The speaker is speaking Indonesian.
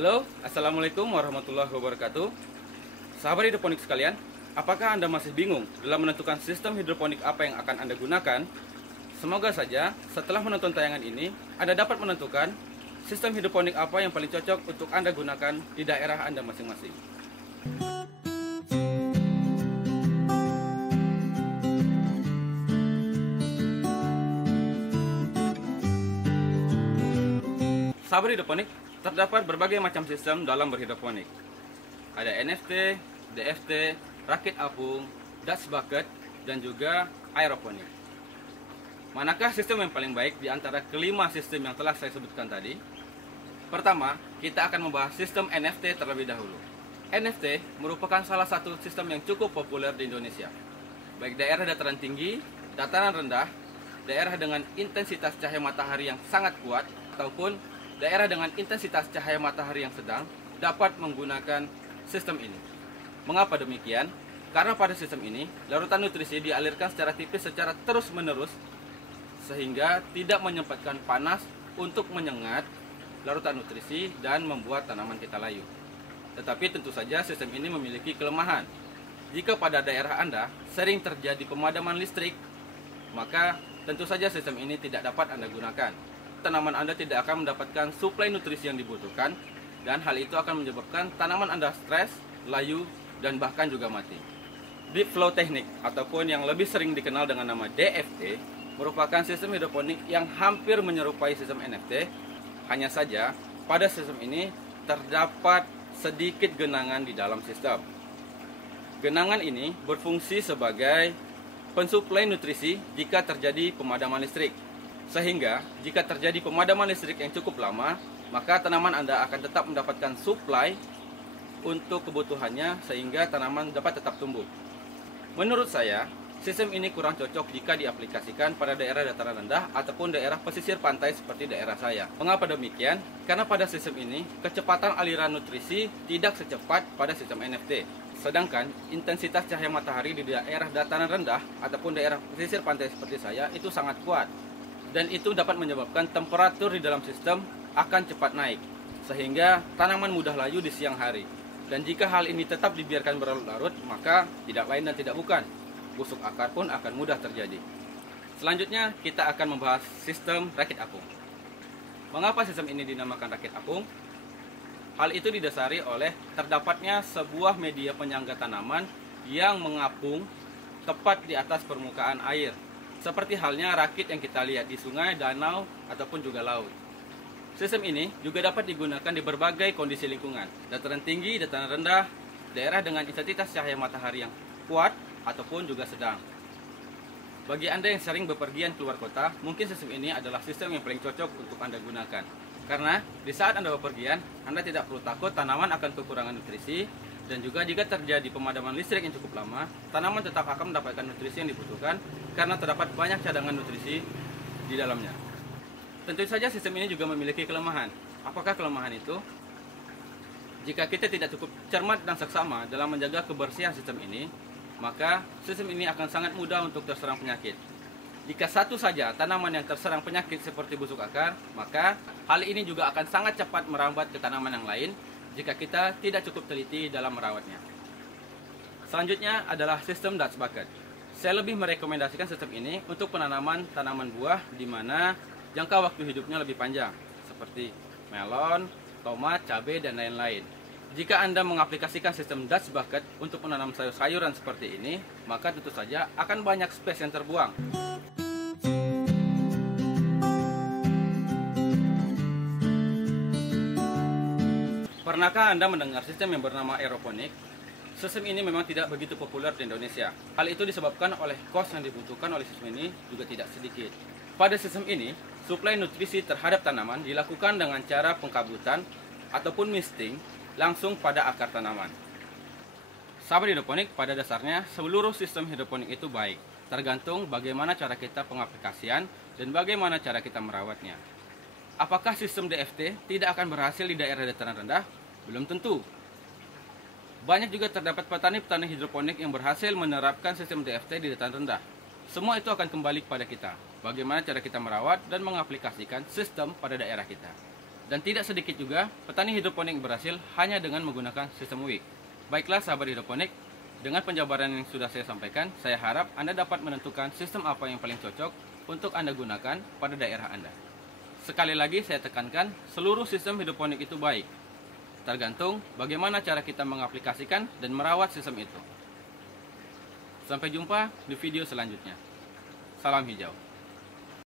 Halo, Assalamualaikum warahmatullahi wabarakatuh. Sahabat hidroponik sekalian, apakah Anda masih bingung dalam menentukan sistem hidroponik apa yang akan Anda gunakan? Semoga saja setelah menonton tayangan ini, Anda dapat menentukan sistem hidroponik apa yang paling cocok untuk Anda gunakan di daerah Anda masing-masing. Sahabat hidroponik, terdapat berbagai macam sistem dalam berhidroponik. Ada NFT, DFT, rakit apung, Dutch bucket, dan juga aeroponik. Manakah sistem yang paling baik di antara kelima sistem yang telah saya sebutkan tadi? Pertama, kita akan membahas sistem NFT terlebih dahulu. NFT merupakan salah satu sistem yang cukup populer di Indonesia. Baik daerah dataran tinggi, dataran rendah, daerah dengan intensitas cahaya matahari yang sangat kuat, ataupun daerah dengan intensitas cahaya matahari yang sedang dapat menggunakan sistem ini. Mengapa demikian? Karena pada sistem ini, larutan nutrisi dialirkan secara tipis secara terus-menerus sehingga tidak menyempatkan panas untuk menyengat larutan nutrisi dan membuat tanaman kita layu. Tetapi tentu saja sistem ini memiliki kelemahan. Jika pada daerah Anda sering terjadi pemadaman listrik, maka tentu saja sistem ini tidak dapat Anda gunakan. Tanaman Anda tidak akan mendapatkan suplai nutrisi yang dibutuhkan, dan hal itu akan menyebabkan tanaman Anda stres, layu, dan bahkan juga mati. Deep flow technique ataupun yang lebih sering dikenal dengan nama DFT merupakan sistem hidroponik yang hampir menyerupai sistem NFT. Hanya saja pada sistem ini terdapat sedikit genangan di dalam sistem. Genangan ini berfungsi sebagai pensuplai nutrisi jika terjadi pemadaman listrik. Sehingga, jika terjadi pemadaman listrik yang cukup lama, maka tanaman Anda akan tetap mendapatkan suplai untuk kebutuhannya sehingga tanaman dapat tetap tumbuh. Menurut saya, sistem ini kurang cocok jika diaplikasikan pada daerah dataran rendah ataupun daerah pesisir pantai seperti daerah saya. Mengapa demikian? Karena pada sistem ini, kecepatan aliran nutrisi tidak secepat pada sistem NFT. Sedangkan intensitas cahaya matahari di daerah dataran rendah ataupun daerah pesisir pantai seperti saya itu sangat kuat. Dan itu dapat menyebabkan temperatur di dalam sistem akan cepat naik, sehingga tanaman mudah layu di siang hari. Dan jika hal ini tetap dibiarkan berlarut-larut, maka tidak lain dan tidak bukan, busuk akar pun akan mudah terjadi. Selanjutnya, kita akan membahas sistem rakit apung. Mengapa sistem ini dinamakan rakit apung? Hal itu didasari oleh terdapatnya sebuah media penyangga tanaman yang mengapung tepat di atas permukaan air. Seperti halnya rakit yang kita lihat di sungai, danau, ataupun juga laut. Sistem ini juga dapat digunakan di berbagai kondisi lingkungan. Dataran tinggi, dataran rendah, daerah dengan intensitas cahaya matahari yang kuat, ataupun juga sedang. Bagi Anda yang sering bepergian keluar kota, mungkin sistem ini adalah sistem yang paling cocok untuk Anda gunakan. Karena di saat Anda bepergian, Anda tidak perlu takut tanaman akan kekurangan nutrisi, dan juga jika terjadi pemadaman listrik yang cukup lama, tanaman tetap akan mendapatkan nutrisi yang dibutuhkan karena terdapat banyak cadangan nutrisi di dalamnya. Tentu saja sistem ini juga memiliki kelemahan. Apakah kelemahan itu? Jika kita tidak cukup cermat dan seksama dalam menjaga kebersihan sistem ini, maka sistem ini akan sangat mudah untuk terserang penyakit. Jika satu saja tanaman yang terserang penyakit seperti busuk akar, maka hal ini juga akan sangat cepat merambat ke tanaman yang lain jika kita tidak cukup teliti dalam merawatnya. Selanjutnya adalah sistem Dutch bucket. Saya lebih merekomendasikan sistem ini untuk penanaman tanaman buah di mana jangka waktu hidupnya lebih panjang, seperti melon, tomat, cabai, dan lain-lain. Jika Anda mengaplikasikan sistem Dutch bucket untuk menanam sayur-sayuran seperti ini, maka tentu saja akan banyak space yang terbuang. Pernahkah Anda mendengar sistem yang bernama aeroponik? Sistem ini memang tidak begitu populer di Indonesia. Hal itu disebabkan oleh cost yang dibutuhkan oleh sistem ini juga tidak sedikit. Pada sistem ini, suplai nutrisi terhadap tanaman dilakukan dengan cara pengkabutan ataupun misting langsung pada akar tanaman. Sahabat hidroponik, pada dasarnya seluruh sistem hidroponik itu baik, tergantung bagaimana cara kita pengaplikasian dan bagaimana cara kita merawatnya. Apakah sistem DFT tidak akan berhasil di daerah dataran rendah? Belum tentu. Banyak juga terdapat petani-petani hidroponik yang berhasil menerapkan sistem DFT di dataran rendah. Semua itu akan kembali kepada kita. Bagaimana cara kita merawat dan mengaplikasikan sistem pada daerah kita. Dan tidak sedikit juga petani hidroponik berhasil hanya dengan menggunakan sistem WIG. Baiklah sahabat hidroponik, dengan penjabaran yang sudah saya sampaikan, saya harap Anda dapat menentukan sistem apa yang paling cocok untuk Anda gunakan pada daerah Anda. Sekali lagi saya tekankan, seluruh sistem hidroponik itu baik. Tergantung bagaimana cara kita mengaplikasikan dan merawat sistem itu. Sampai jumpa di video selanjutnya. Salam hijau.